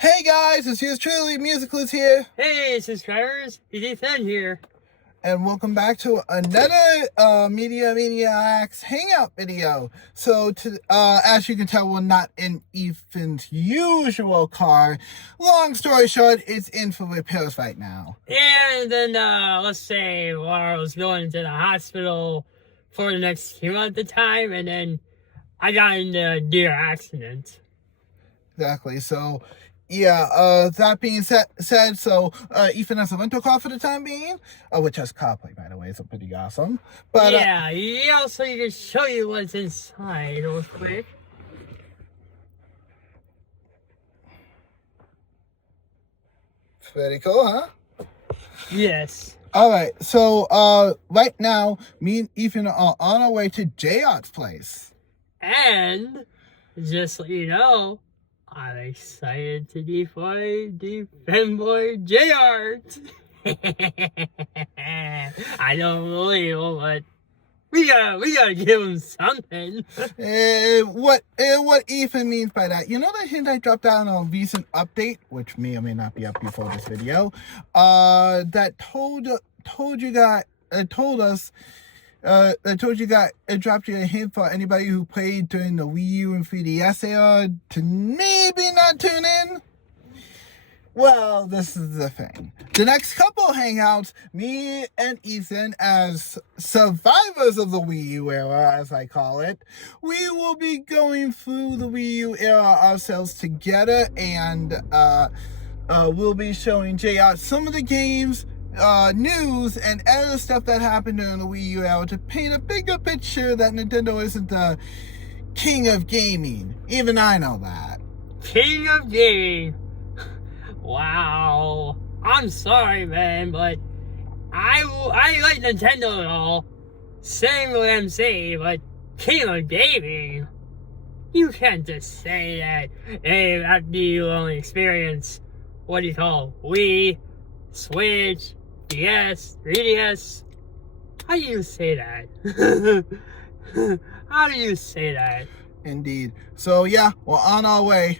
Hey guys, it's yours truly, Musicalist here. Hey subscribers, Ethan here. And welcome back to another Maniaics Hangout video. So, as you can tell, we're not in Ethan's usual car. Long story short, it's in for repairs right now. And then, let's say, while I was going to the hospital for the next chemo at the time, and then I got into a deer accident. Exactly, so... yeah, that being said, Ethan has a rental car for the time being, which has CarPlay, by the way, so pretty awesome. But yeah, so you can show you what's inside real quick. Pretty cool, huh? Yes. Alright, so, right now, me and Ethan are on our way to Jart's place. And, just so you know, I'm excited to defend fanboy Jart. I don't believe him, but we gotta give him something. What Ethan means by that, you know that hint I dropped out on a recent update, which may or may not be up before this video, that told you guys, it dropped you a hint for anybody who played during the Wii U and 3DS era to maybe not tune in? Well, this is the thing. The next couple hangouts, me and Ethan, as survivors of the Wii U era, as I call it, we will be going through the Wii U era ourselves together, and we'll be showing JR some of the games, news, and other stuff that happened during the Wii U era to paint a bigger picture that Nintendo isn't the king of gaming. Even I know that. King of gaming. Wow. I'm sorry, man, but I like Nintendo and all. Same with MC, but king of gaming. You can't just say that. Hey, after you only experience, what do you call, Wii, Switch, DS, 3DS. How do you say that? How do you say that? Indeed. So yeah, we're on our way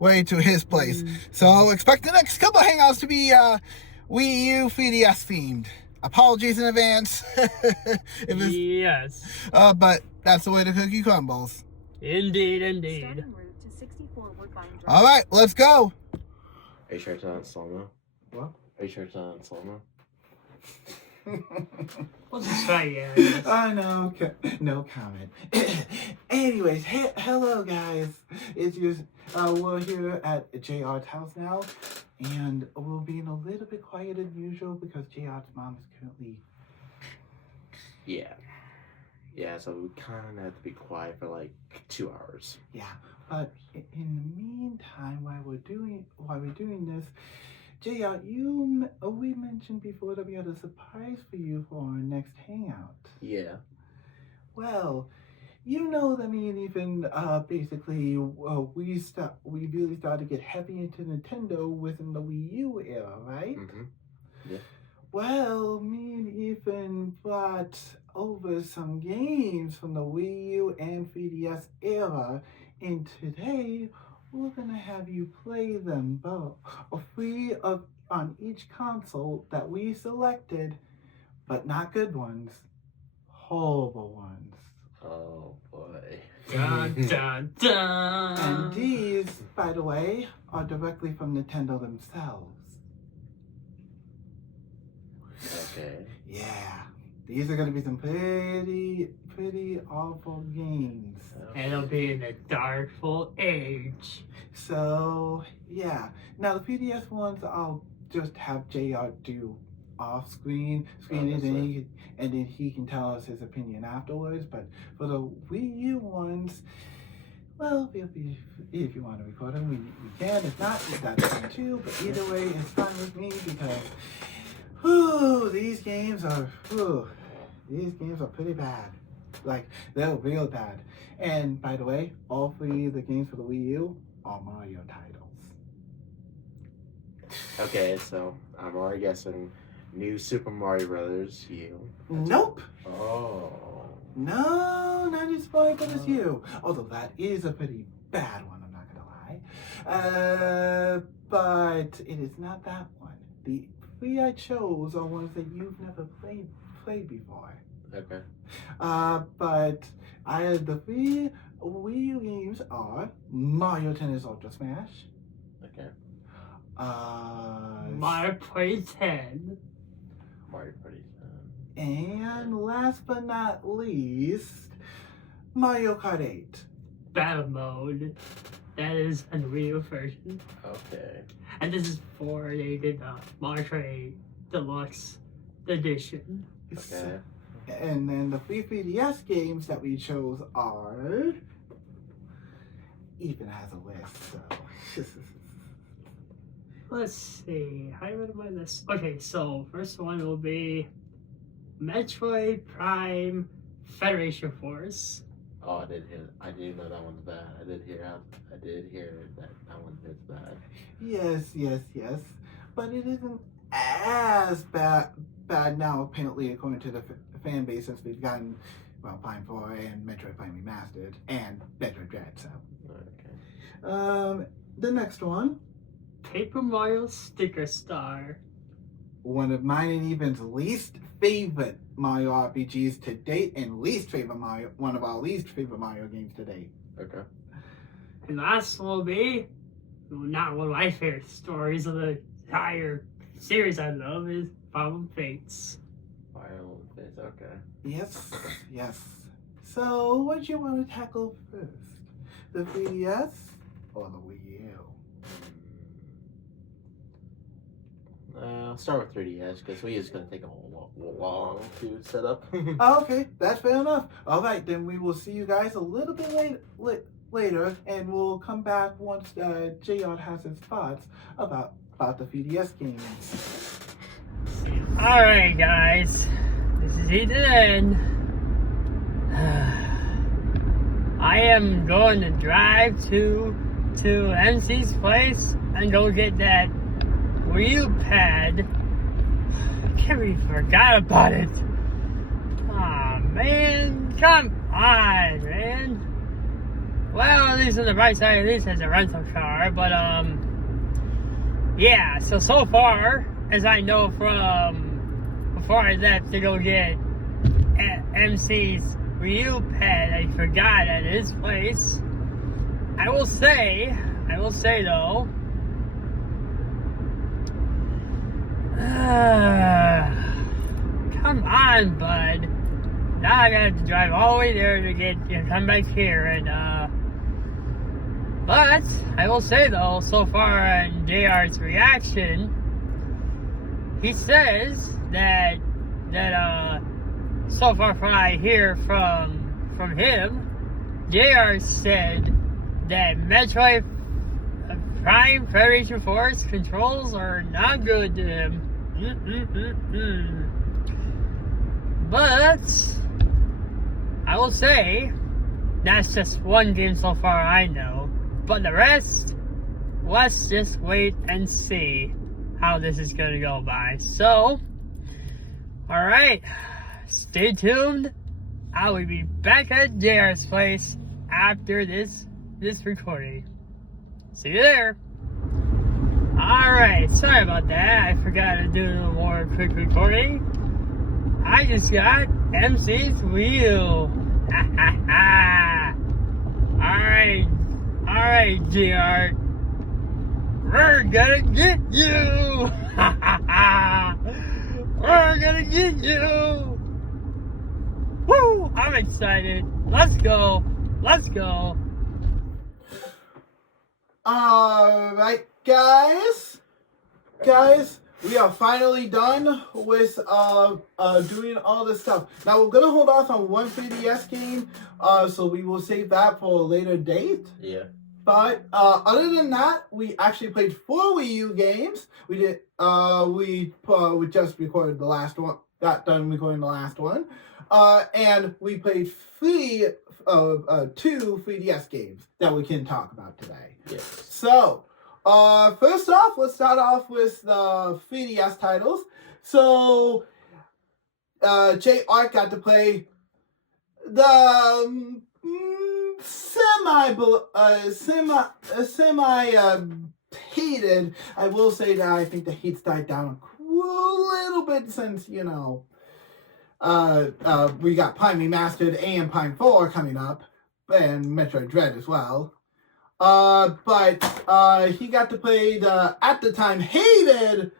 to his place. So expect the next couple of hangouts to be Wii U 3DS themed. Apologies in advance. Yes. But that's the way the cookie crumbles. Indeed. All right, let's go. Are you sure it's not slow mo? What? Are you sure it's not slow mo? We'll just try again. I know, no comment. Anyways, hello guys. It's just, we're here at JR's house now, and we'll be a little bit quieter than usual because JR's mom is currently... Yeah, so we kind of have to be quiet for like 2 hours. Yeah, but in the meantime, while we're doing this, JR, we mentioned before that we had a surprise for you for our next hangout. Yeah. Well, you know that me and Ethan, basically, we really started to get heavy into Nintendo within the Wii U era, right? Mm-hmm. Yeah. Well, me and Ethan brought over some games from the Wii U and 3DS era, and today we're gonna have you play them both, free on each console that we selected, but not good ones, horrible ones. Oh boy. Dun, dun, dun. And these, by the way, are directly from Nintendo themselves. Okay. Yeah, these are gonna be some pretty awful games. And it'll be in the darkful age. So, yeah. Now, the 3DS ones, I'll just have JR do off-screen, and then he can tell us his opinion afterwards. But for the Wii U ones, well, if you want to record them, we can. If not, that's fine too. But either way, it's fine with me because, these games are pretty bad. Like, they're real bad. And by the way, all three of the games for the Wii U are Mario titles. Okay, so I'm already guessing New Super Mario Brothers U. Nope. Oh. No, not New Super Mario Brothers U. Although that is a pretty bad one, I'm not gonna lie. But it is not that one. The three I chose are ones that you've never played before. Okay. But the three Wii U games are Mario Tennis Ultra Smash. Okay. Mario Party 10. Mario Party. And last but not least, Mario Kart 8. Battle Mode. That is a Wii U version. Okay. And this is for they did the Mario Kart 8 Deluxe Edition. Okay. And then the free 3DS games that we chose are... Ethan has a list, so... Let's see. How do I my list? Okay, so first one will be Metroid Prime Federation Force. Oh, I didn't know that one's bad. I did hear that one is bad. Yes. But it isn't as bad now, apparently, according to the fan base, since we've gotten, well, Prime 4 and Metroid Prime Remastered and Metroid Dread, so. Okay. The next one. Paper Mario Sticker Star. One of mine and Ethan's least favorite Mario RPGs to date, and one of our least favorite Mario games to date. Okay. And last will be, not one of my favorite stories of the entire series I love, is Final Fates. Final Fates, okay. Yes. So, what do you want to tackle first? The 3DS or the Wii U? I'll start with 3DS because Wii is going to take a long to set up. Okay, that's fair enough. All right, then we will see you guys a little bit later, and we'll come back once Jart has his thoughts about the 3DS games. Alright guys, this is Ethan. I am going to drive to MC's place and go get that Wii U pad. I can't believe I forgot about it. Aw, man. Come on, man. Well, at least on the right side, at least has a rental car. But, yeah. So far, as I know from before I left to go get MC's Wii U pad, I forgot at his place. I will say though, come on, bud. Now I gotta drive all the way there to come back here, and but I will say though, so far in JR's reaction, he says that so far from what I hear from him, JR said that Metroid Prime Federation Force controls are not good to him. But I will say that's just one game so far I know. But the rest, let's just wait and see how this is gonna go by. So, alright, stay tuned. I will be back at JR's place after this recording. See you there. Alright, sorry about that. I forgot to do a more quick recording. I just got MC's wheel. Alright, Jart. We're gonna get you. We're gonna get you. Woo! I'm excited. Let's go. Alright, guys, we are finally done with doing all this stuff. Now we're gonna hold off on one 3DS game, so we will save that for a later date. Yeah. But other than that, we actually played 4 Wii U games. We did. We just recorded the last one. Got done recording the last one, and we played 2 3DS games that we can talk about today. Yes. So, first off, let's start off with the 3DS titles. So, Jart got to play the heated. I will say that I think the heat's died down a little bit since, we got Prime Remastered and Prime 4 coming up, and Metroid Dread as well. But he got to play the, at the time, hated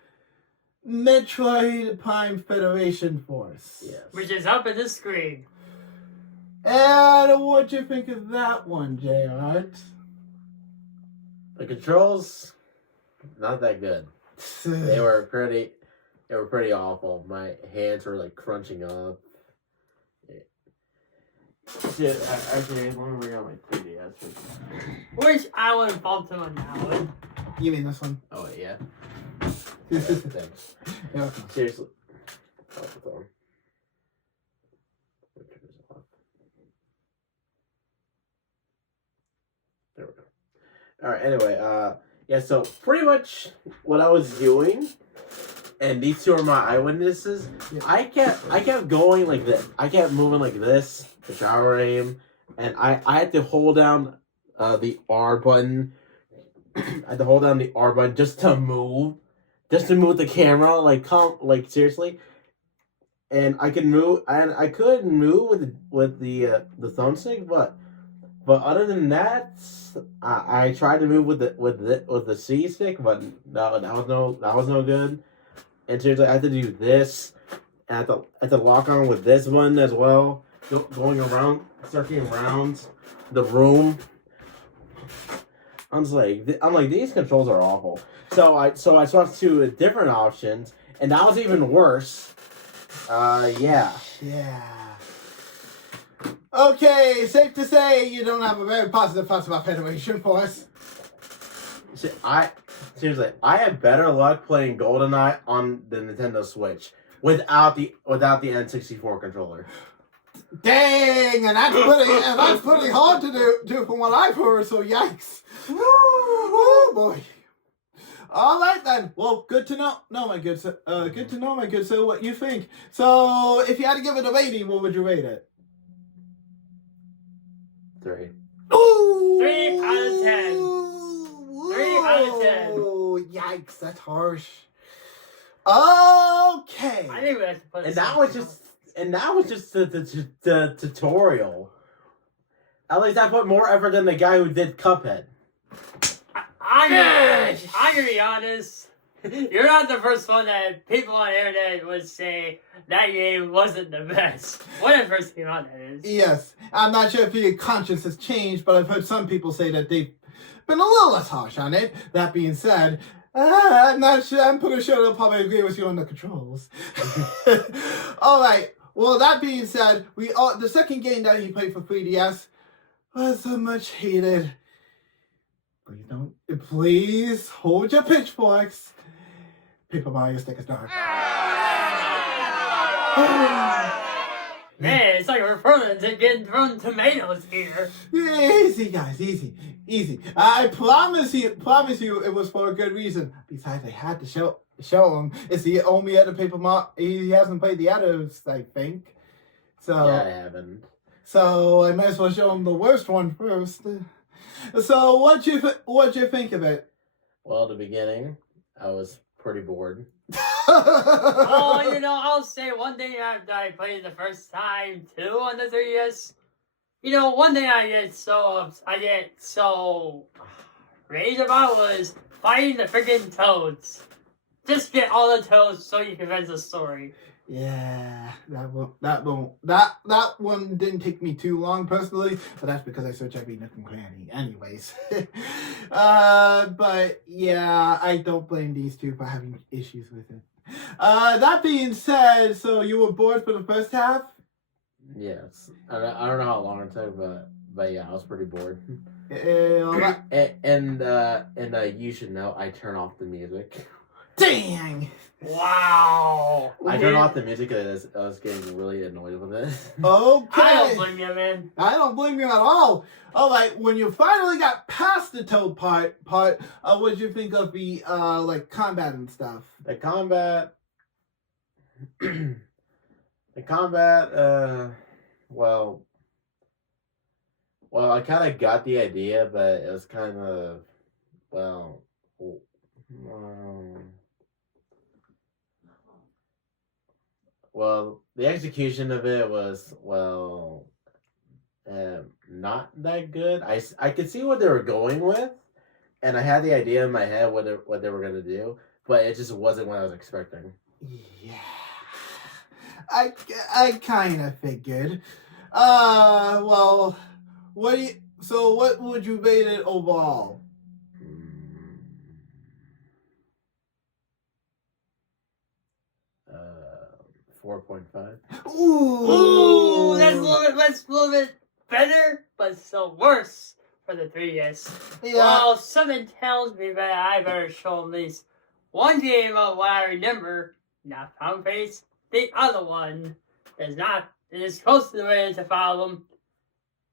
Metroid Prime Federation Force. Yes. Which is up in the screen. And what'd you think of that one, Jart? The controls, not that good. They were pretty awful. My hands were like crunching up. Shit, actually, let me bring out my 3DS. Which I would bump him on that one. You mean this one? Oh, wait, yeah? Thanks. Yeah. Seriously. Oh, it's on. There we go. Alright, anyway, yeah, so pretty much what I was doing, and these two are my eyewitnesses, Yeah. I kept going like this. I kept moving like this, the shower aim, and I had to hold down the R button. I had to hold down the R button just to move the camera, like seriously. And I could move, and I could move with the thumbstick, but other than that, I tried to move with the C stick, but no, that was no good. And seriously, I had to do this, and I had to lock on with this button as well, going around, circling around the room. I'm like, these controls are awful. So I switched to different options, and that was even worse. Yeah. Yeah. Okay, safe to say you don't have a very positive thoughts about Federation Force. Seriously, I had better luck playing GoldenEye on the Nintendo Switch without the N64 controller. Dang, and that's pretty hard to do from what I've heard. So yikes! Woo, boy. All right then. Well, good to know. No, my good sir. Good to know, my good sir. What you think? So, if you had to give it a rating, what would you rate it? 3. Ooh! 3 out of 10. 3 out of 10. Oh, yikes! That's harsh. Okay. I think we have to put. And that was just the tutorial. At least I put more effort than the guy who did Cuphead. I'm gonna be honest. You're not the first one that people on the internet would say that game wasn't the best. When it first came out, that is. Yes. I'm not sure if your conscience has changed, but I've heard some people say that they've been a little less harsh on it. That being said, I'm not sure. I'm pretty sure they'll probably agree with you on the controls. All right. Well, that being said, the second game that he played for 3DS was so much hated. Please hold your pitchforks. Paper Mario Sticker Star. Man, it's like we're getting thrown tomatoes here. Easy, guys, easy. I promise you, it was for a good reason. Besides, I had to show him. It's the only other Paper Mario. He hasn't played the others, I think. So Yeah, I haven't. So I might as well show him the worst one first. So what'd you think of it? Well, at the beginning, I was pretty bored. Well, I'll say one thing that I played the first time too on the 3DS. One thing I get so raged about was fighting the freaking toads. Just get all the toads so you can finish the story. Yeah, that one didn't take me too long personally, but that's because I searched every nook and cranny anyways. But yeah, I don't blame these two for having issues with it. That being said, so you were bored for the first half? Yes. I don't know how long it took, but yeah, I was pretty bored. And you should know, I turn off the music. Dang! Wow! I turned off the music because I was getting really annoyed with it. Okay. I don't blame you, man. I don't blame you at all. All right, when you finally got past the toad part, what did you think of the combat and stuff? The combat, well, Well, I kind of got the idea, but it was kind of, well, well, the execution of it was, well, not that good. I could see what they were going with, and I had the idea in my head what they were gonna do, but it just wasn't what I was expecting. Yeah. I kind of figured. Well, what would you rate it overall? 4.5. Ooh, that's a little bit better, but still worse for the 3DS. Yeah. Well, something tells me that I better show at least one game of what I remember, not Found Face. The other one is not. It is close to the way to follow them,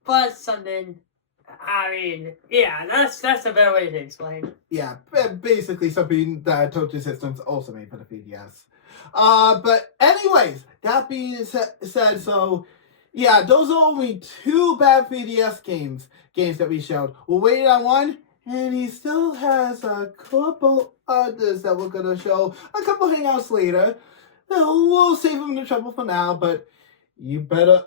but something. I mean, yeah, that's a better way to explain. Yeah, basically something that Total Systems also made for the 3DS. But anyways, that being said, so yeah, those are only 2 bad 3DS games that we showed. We'll wait on one, and he still has a couple others that we're gonna show a couple hangouts later. We'll save them the trouble for now, but you better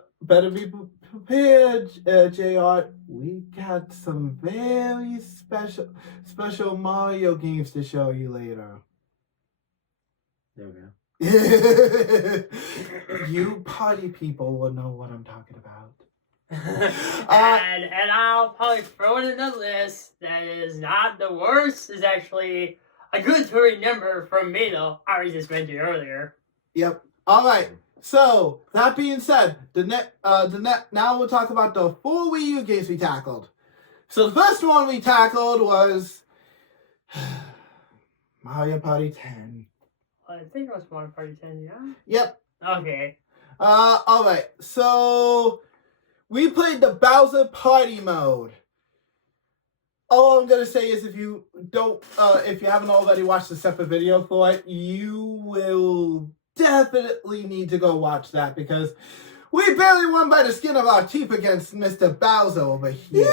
be prepared, Jart. We got some very special Mario games to show you later. There we go. You party people will know what I'm talking about. And I'll probably throw it in the list that is not the worst. Is actually a good to remember from me though. I already just mentioned earlier. Yep. All right. So that being said, now we'll talk about the 4 Wii U games we tackled. So the first one we tackled was Mario Party 10. I think it was Mario Party 10, yeah? Yep. Okay. Alright. So we played the Bowser Party mode. All I'm gonna say is if you haven't already watched the separate video for it, you will definitely need to go watch that because we barely won by the skin of our teeth against Mr. Bowser over here.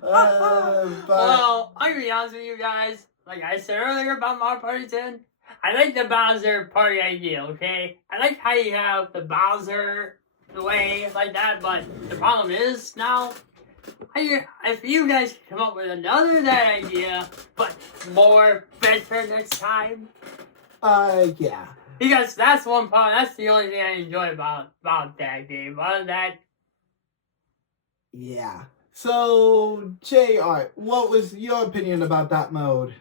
Well, I'm gonna be honest with you guys. Like I said earlier about Mario Party 10, I like the Bowser Party idea, okay? I like how you have the Bowser the way like that, but the problem is now, if you guys come up with another that idea, but more better next time. Yeah. Because that's one part, that's the only thing I enjoy about that game. Other than that, yeah. So, Jart, what was your opinion about that mode?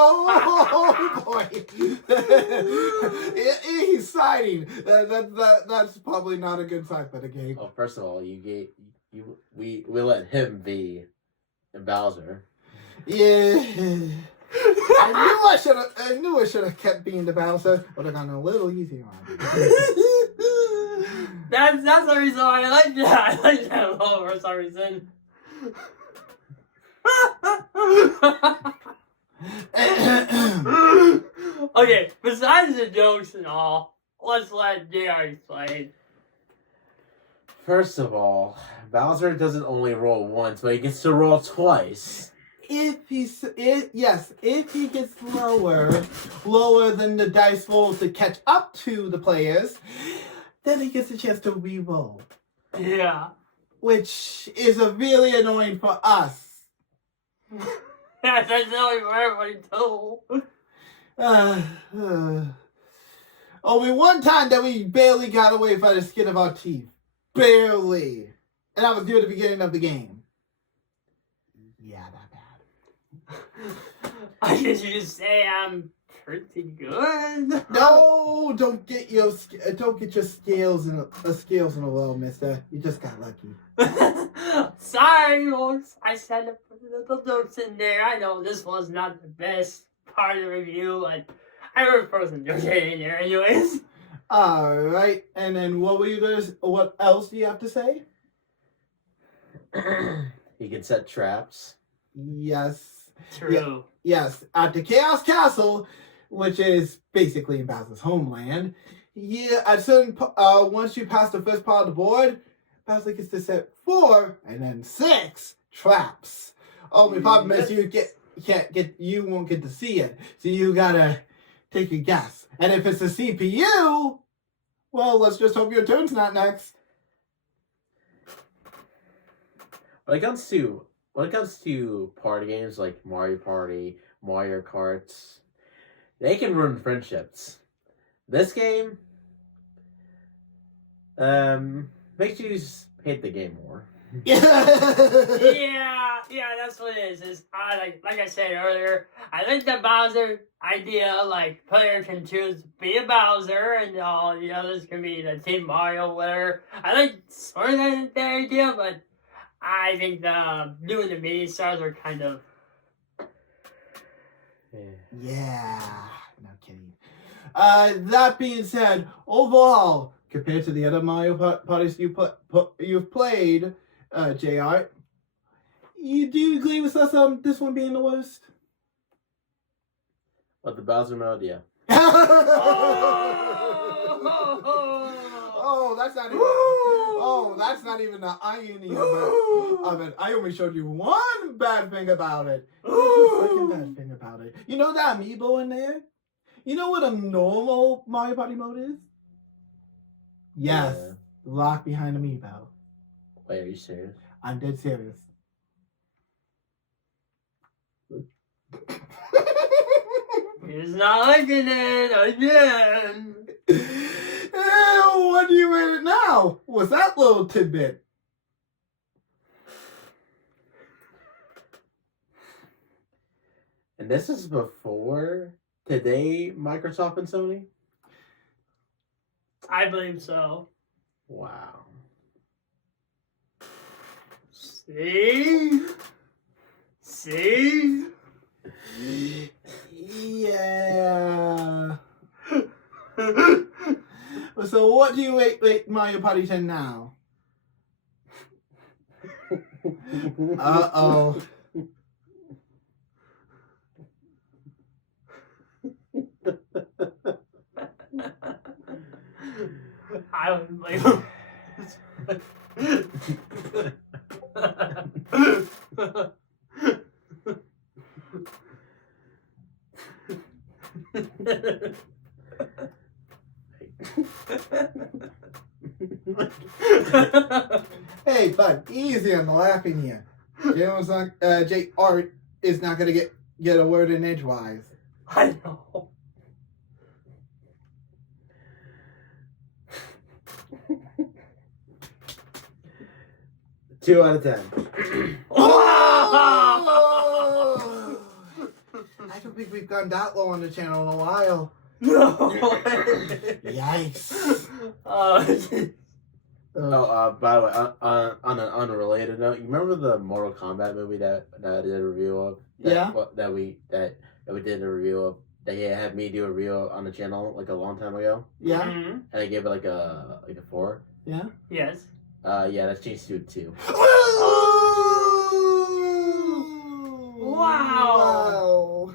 Oh boy! He's siding. That's probably not a good sign for the game. Well, first of all, we let him be Bowser. Yeah. I knew I should have kept being the Bowser. Would have gone a little easier on me. That's the reason why I like that. I like that level for some reason. Okay, besides the jokes and all, let's let JR explain. First of all, Bowser doesn't only roll once, but he gets to roll twice. If he gets lower than the dice roll to catch up to the players, then he gets a chance to re-roll. Yeah. Which is a really annoying for us. Yeah, that's annoying for everybody too. Only one time that we barely got away by the skin of our teeth. Barely. And that was near the beginning of the game. Yeah, that bad. I guess you just say I'm pretty good. No, don't get your scales in a row, mister. You just got lucky. Sorry, folks. I said to put little jokes in there. I know this was not the best part of the review, but I would throw some jokes in there anyways. Alright, and then what else do you have to say? He can set traps. Yes. True. Yes, at the Chaos Castle, which is basically in Bowser's homeland, Yeah, at certain once you pass the first part of the board, Bowser gets to set 4 and then 6 traps. Only problem is you won't get to see it, so you gotta take a guess. And if it's a CPU, well, let's just hope your turn's not next. When it comes to party games like Mario Party, Mario Karts, they can ruin friendships. This game makes you hate the game more. Yeah, that's what it is. Like I said earlier, I like the Bowser idea. Like player can choose be a Bowser, and all the others can be the Team Mario, whatever. I like sort of that idea, but I think doing the mini stars are kind of. Yeah, no kidding. That being said, overall, compared to the other Mario parties you've played, Jart, do you agree with us on this one being the worst? But the Bowser mode, yeah. Oh, that's not even. Oh, that's not even the irony of it. I only showed you one bad thing about it. Second bad thing about it. You know that amiibo in there? You know what a normal Mario Party mode is? Yes, Yeah. locked behind amiibo. Wait, are you serious? I'm dead serious. He's not liking it again. What do you rate it now? What's that little tidbit? And this is before today, Microsoft and Sony? I believe so. Wow. See? Yeah. So what do you rate Mario Party 10 now? Uh-oh. I don't blame him. Hey, bud, easy on the laughing here. Jart is not gonna get a word in edgewise. I know. Two out of 10. Oh! I don't think we've gone that low on the channel in a while. No. Yikes. By the way, on an unrelated note, you remember the Mortal Kombat movie that I did a review of? That we did a review of. That he had me do a review on the channel like a long time ago. Yeah. Mm-hmm. And I gave it like a 4. Yeah. Yes. Yeah, that's changed to a 2. Wow.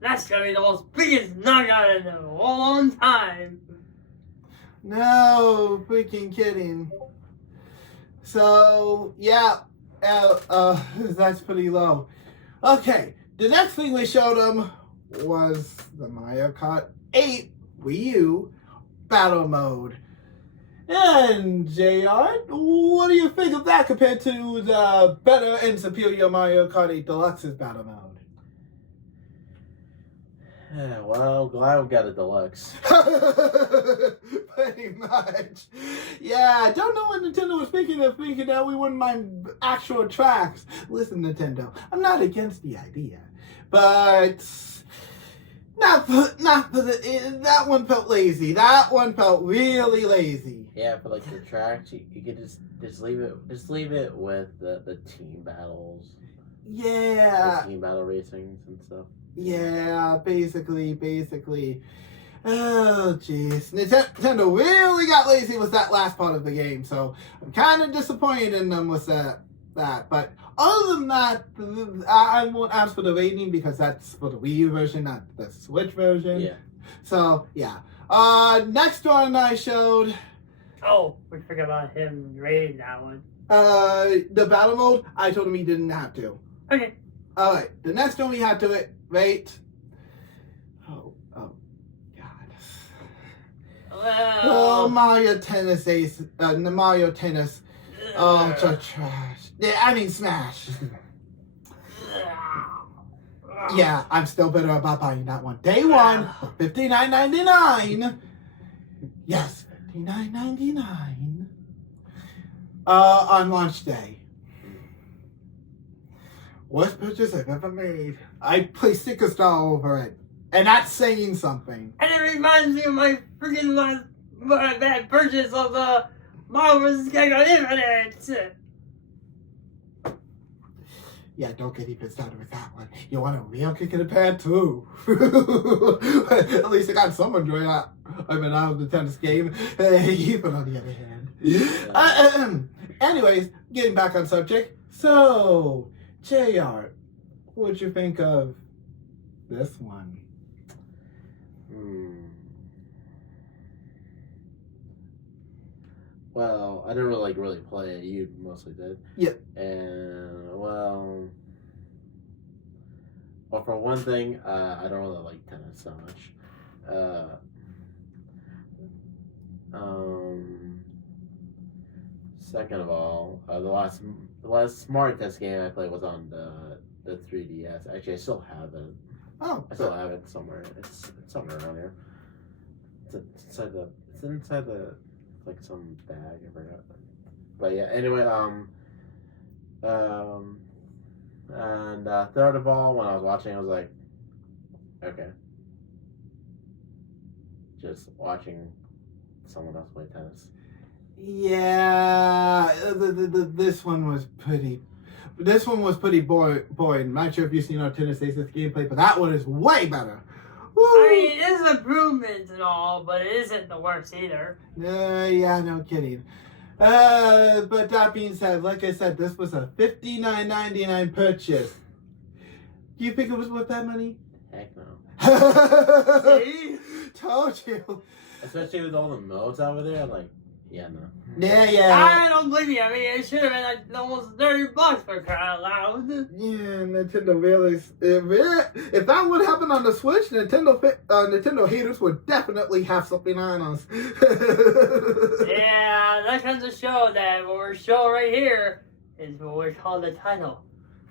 That's gonna be the most biggest knockout in a long time. No freaking kidding. So yeah, that's pretty low. Okay, the next thing we showed them was the Mario Kart 8 Wii U battle mode. And Jart, what do you think of that compared to the better and superior Mario Kart 8 Deluxe's battle mode? Yeah, well, glad we got a deluxe. Pretty much. Yeah, I don't know what Nintendo was thinking that we wouldn't mind actual tracks. Listen, Nintendo, I'm not against the idea, but that one felt lazy. That one felt really lazy. Yeah, but like the tracks, you could just leave it with the team battles. Yeah. The team battle racings and stuff. Yeah, basically. Oh, jeez. Nintendo really got lazy with that last part of the game, so I'm kind of disappointed in them with that. But other than that, I won't ask for the rating because that's for the Wii U version, not the Switch version. Yeah. So, yeah. Next one I showed, Oh, we forgot about him rating that one. the battle mode, I told him he didn't have to. Okay. Alright, the next one we have to rate. Oh, God. Well, Mario Tennis Ace, the Mario Tennis. Oh, so trash. Yeah, I mean Smash. Yeah, I'm still bitter about buying that one. Day one, $59.99. Yes, $59.99. On launch day. Worst purchase I've ever made. I placed stickers all over it. And that's saying something. And it reminds me of my freaking last bad purchase of the Marvel vs. Capcom Infinite. Yeah, don't get even started with that one. You want a real kick in the pants too. At least I got some enjoy out. I mean, out of the tennis game. But on the other hand. Anyways, getting back on subject. So, Jart, what'd you think of this one? Well, I didn't really play it. You mostly did. Yep. And well, for one thing, I don't really like tennis so much. Second of all, the last smart test game I played was on the 3DS. Actually, I still have it. Oh, I still have it somewhere. It's somewhere around here. It's inside the like some bag. I forgot. But yeah. Anyway, and third of all, when I was watching, I was like, okay, just watching someone else play tennis. yeah. This one was pretty. This one was pretty boring. I'm not sure if you've seen our Tennis Aces gameplay, but that one is way better. Woo! I mean, it is improvements and all, but it isn't the worst either. Yeah, no kidding. But that being said, like I said, this was a $59.99 purchase. Do you think it was worth that money? Heck no. See? Told you. Especially with all the modes over there, like, yeah, no. Yeah. I don't believe you. I mean, it should have been like almost $30 for crying out loud. Yeah, Nintendo really. If that would happen on the Switch, Nintendo haters would definitely have something on us. Yeah, that kind of show that what we're showing right here is what we call the title.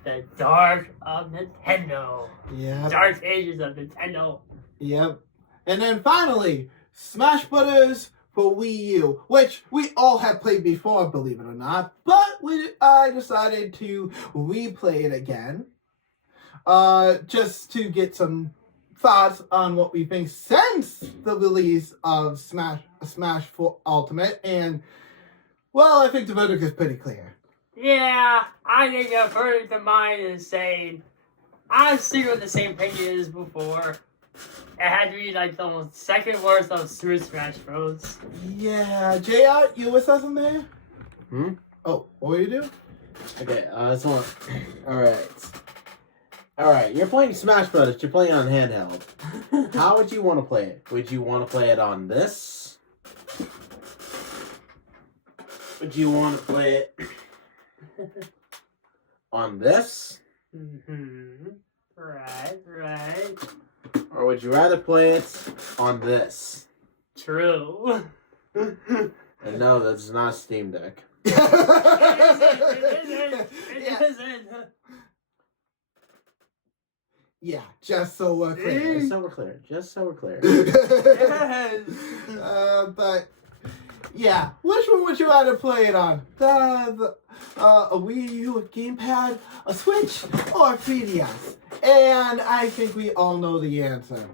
The Dark of Nintendo. Yeah. Dark Ages of Nintendo. Yep. And then finally, Smash Brothers for Wii U, which we all have played before, believe it or not, but I decided to replay it again, just to get some thoughts on what we think since the release of Smash 4 Ultimate, and, well, I think the verdict is pretty clear. Yeah, I think the verdict of mine is saying I'm sticking with the same opinion as before. It had to be like the second worst of Super Smash Bros. Yeah, JR, you with us in there? Oh, what were you doing? Okay, this one. Alright, you're playing Smash Brothers, you're playing on handheld. How would you want to play it? Would you want to play it on this? Would you want to play it on this? Right. Or would you rather play it on this? True. And no, that's not a Steam Deck. It isn't. Yeah, just so we're clear. Just so we're clear. Yes. But yeah, which one would you rather play it on? A Wii U, a gamepad, a Switch, or a 3DS? And I think we all know the answer.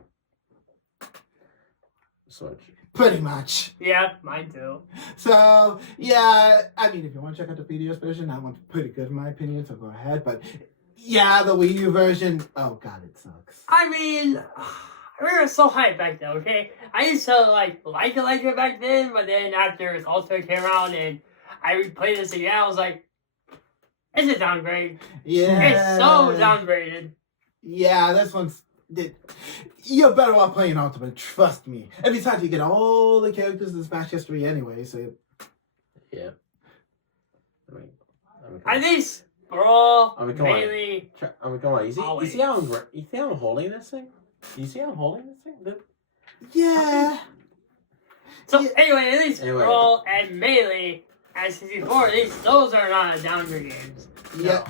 Switch. Pretty much. Yeah, mine too. So, yeah, I mean, if you want to check out the 3DS version, that one's pretty good in my opinion, so go ahead. But yeah, the Wii U version, oh god, it sucks. I mean, we were so hyped back then, okay? I used to like it back then, but then after its Ultimate came out and I replayed this again, I was like, it's a downgrade. Yeah. It's so downgraded. Yeah, this one's you're better off playing Ultimate. Trust me. And besides, you get all the characters in Smash history anyway. So Yeah. At least Brawl, come Melee. on. Come on. You see how I'm holding this thing? You see how I'm holding this thing? yeah. So anyway, at least Brawl and Melee, as before, at least those are not downgrade games. Yep.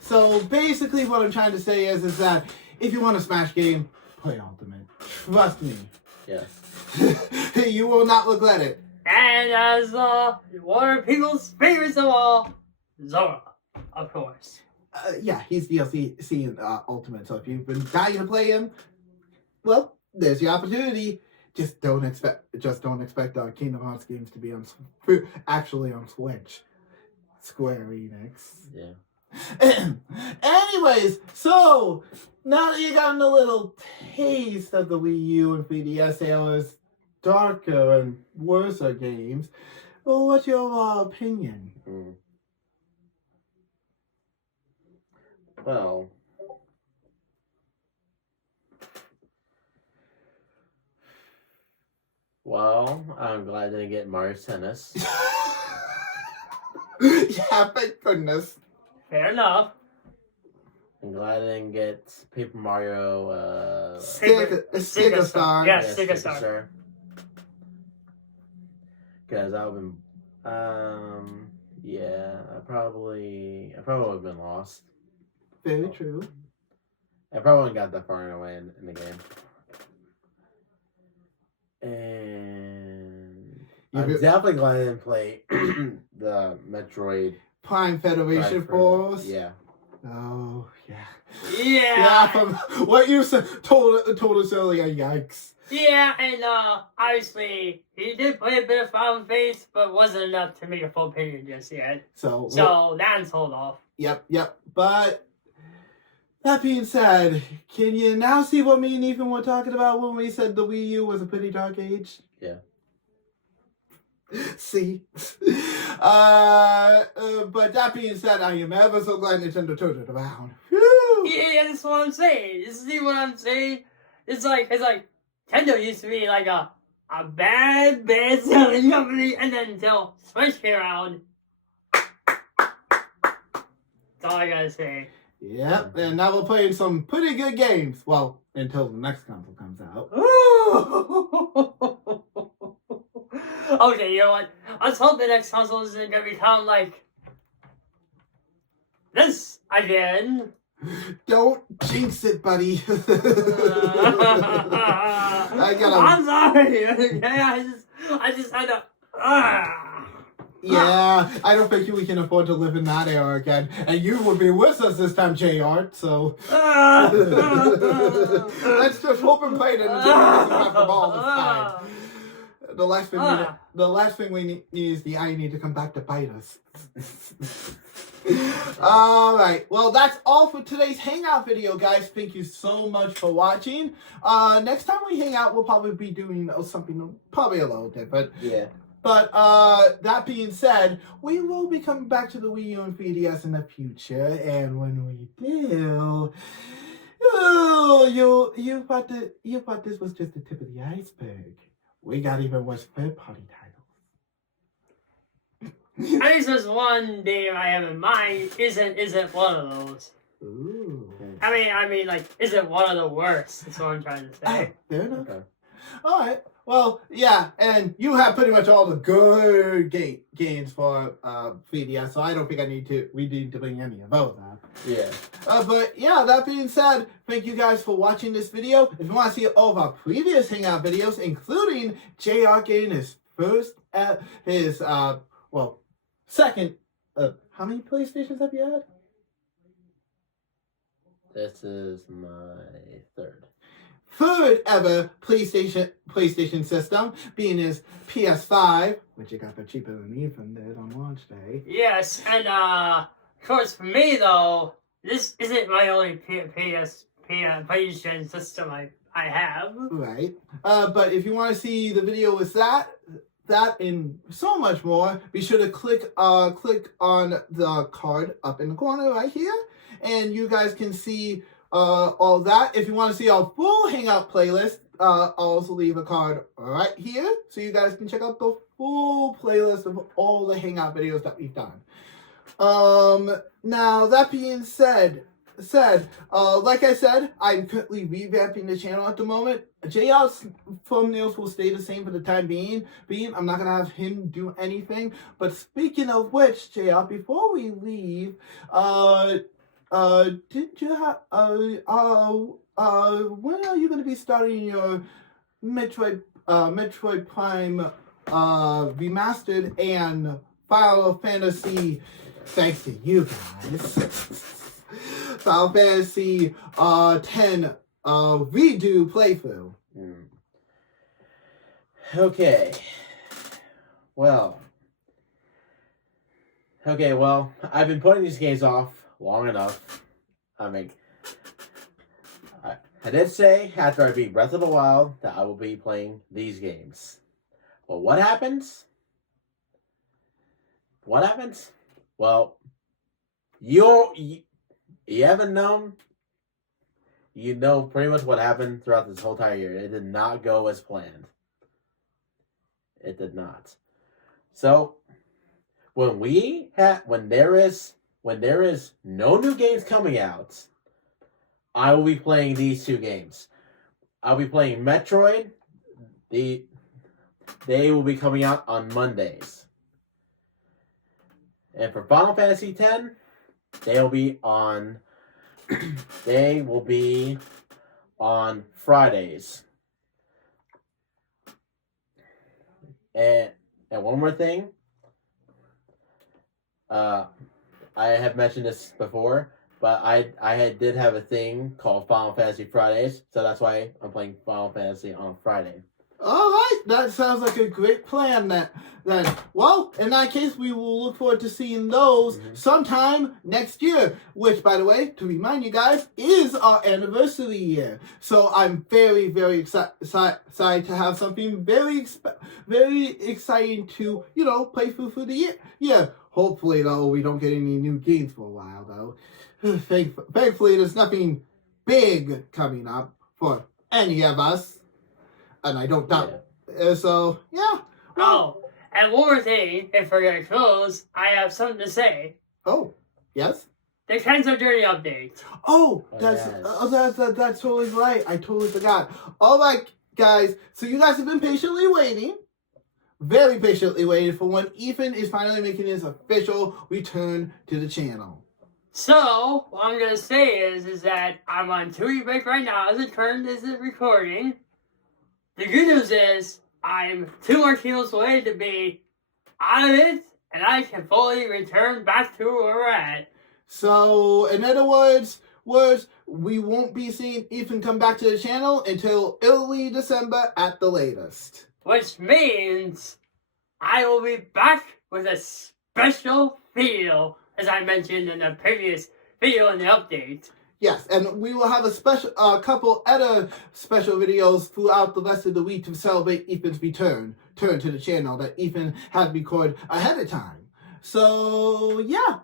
So basically, what I'm trying to say is that if you want a Smash game, play Ultimate. Trust me. Yes. You will not regret it. And as one of people's favorites of all, Zora, of course. Yeah, he's DLC in Ultimate. So if you've been dying to play him, well, there's your opportunity. Just don't expect Kingdom Hearts games to be actually on Switch. Square Enix. Yeah. Anyways, so now that you gotten a little taste of the Wii U and 3DS era's darker and worser games, well, what's your opinion? Well, I'm glad I didn't get Mario Tennis. Yeah, thank goodness. Fair enough. I'm glad I didn't get Paper Mario. Sticker Star. Yes, Sticker Star. Because I would have been, yeah, I probably would have been lost. Very true. I probably wouldn't got that far away in the game. And I'm definitely glad I didn't play the Metroid Prime Federation Force. Yeah. Oh, yeah. Yeah. Yeah, from what you told us earlier, yikes. Yeah, and obviously, he did play a bit of Final Face, but wasn't enough to make a full opinion just yet. So that's hold off. Yep. But that being said, can you now see what me and Ethan were talking about when we said the Wii U was a pretty dark age? Yeah. See? But that being said, I am ever so glad Nintendo turned it around. Whew. Yeah, that's what I'm saying. You see what I'm saying? It's like Nintendo used to be like a bad selling company, and then until Switch came around. That's all I gotta say. Yep, and now we're playing some pretty good games. Well, until the next console comes out. Okay, you know what? Let's hope the next console isn't gonna become like this again. Don't jinx it, buddy. I'm sorry. Okay, I just had to. Yeah, I don't think we can afford to live in that era again. And you would be with us this time, Jart, so... Let's just hope and pray that Nintendo doesn't have the ball this time. The last thing we need is the irony to come back to bite us. Alright, well that's all for today's Hangout video, guys. Thank you so much for watching. Next time we hang out, we'll probably be doing something probably a little different. Yeah. But that being said, we will be coming back to the Wii U and 3DS in the future, and when we do, you thought this was just the tip of the iceberg. We got even worse third-party titles. At least there's one game I have in mind. Isn't one of those. Ooh. I mean, like, isn't one of the worst. That's what I'm trying to say. Fair enough. Okay. All right. Well, yeah, and you have pretty much all the good games for 3DS, so I don't think we need to bring any of those up. Yeah. But yeah, that being said, thank you guys for watching this video. If you want to see all of our previous Hangout videos, including Jart getting his second, how many PlayStations have you had? This is my third ever PlayStation system, being his PS5, which you got for cheaper than Ethan did on launch day. Yes, and of course for me though, this isn't my only PlayStation system I have. Right. But if you want to see the video with that and so much more, be sure to click on the card up in the corner right here, and you guys can see all that. If you want to see our full Hangout playlist, I'll also leave a card right here so you guys can check out the full playlist of all the Hangout videos that we've done. Now that being said, like I said, I'm currently revamping the channel at the moment. JR's thumbnails will stay the same for the time being. I'm not gonna have him do anything. But speaking of which, JR, before we leave, did you have when are you gonna be starting your Metroid Prime remastered and Final Fantasy? Thanks to you guys. Final Fantasy 10 redo playthrough. Okay. Well, I've been putting these games off long enough. I mean, I did say after I beat Breath of the Wild that I will be playing these games. Well, what happens? Well, you haven't known. You know pretty much what happened throughout this whole entire year. It did not go as planned. It did not. So when there is no new games coming out, I will be playing these two games. I'll be playing Metroid. They will be coming out on Mondays. And for Final Fantasy X, they will be on Fridays. And one more thing. I have mentioned this before, but I did have a thing called Final Fantasy Fridays, so that's why I'm playing Final Fantasy on Friday. All right, that sounds like a great plan. Then, well, in that case, we will look forward to seeing those sometime next year. Which, by the way, to remind you guys, is our anniversary year. So I'm very, very excited to have something very exciting to play through the year. Yeah, hopefully though we don't get any new games for a while though. Thankfully, there's nothing big coming up for any of us. And I don't doubt it. So, yeah. Oh, and one more thing, if we're going to close, I have something to say. Oh, yes? The Kenzo Journey update. That's totally right. I totally forgot. All right, guys. So you guys have been patiently waiting. Very patiently waiting for when Ethan is finally making his official return to the channel. So, what I'm going to say is that I'm on 2-week break right now as it current is recording. The good news is, I'm 2 more kilos away to be out of it, and I can fully return back to where we're at. So, in other words, we won't be seeing Ethan come back to the channel until early December at the latest. Which means I will be back with a special video, as I mentioned in the previous video in the update. Yes, and we will have a couple other special videos throughout the rest of the week to celebrate Ethan's return to the channel that Ethan had recorded ahead of time. So, yeah.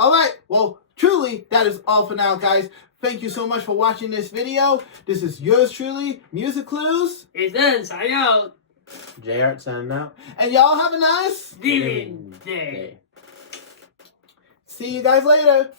All right. Well, truly, that is all for now, guys. Thank you so much for watching this video. This is yours truly, Music Clues. Ethan, sign out. Jart signing out. And y'all have a nice Viewing day. See you guys later.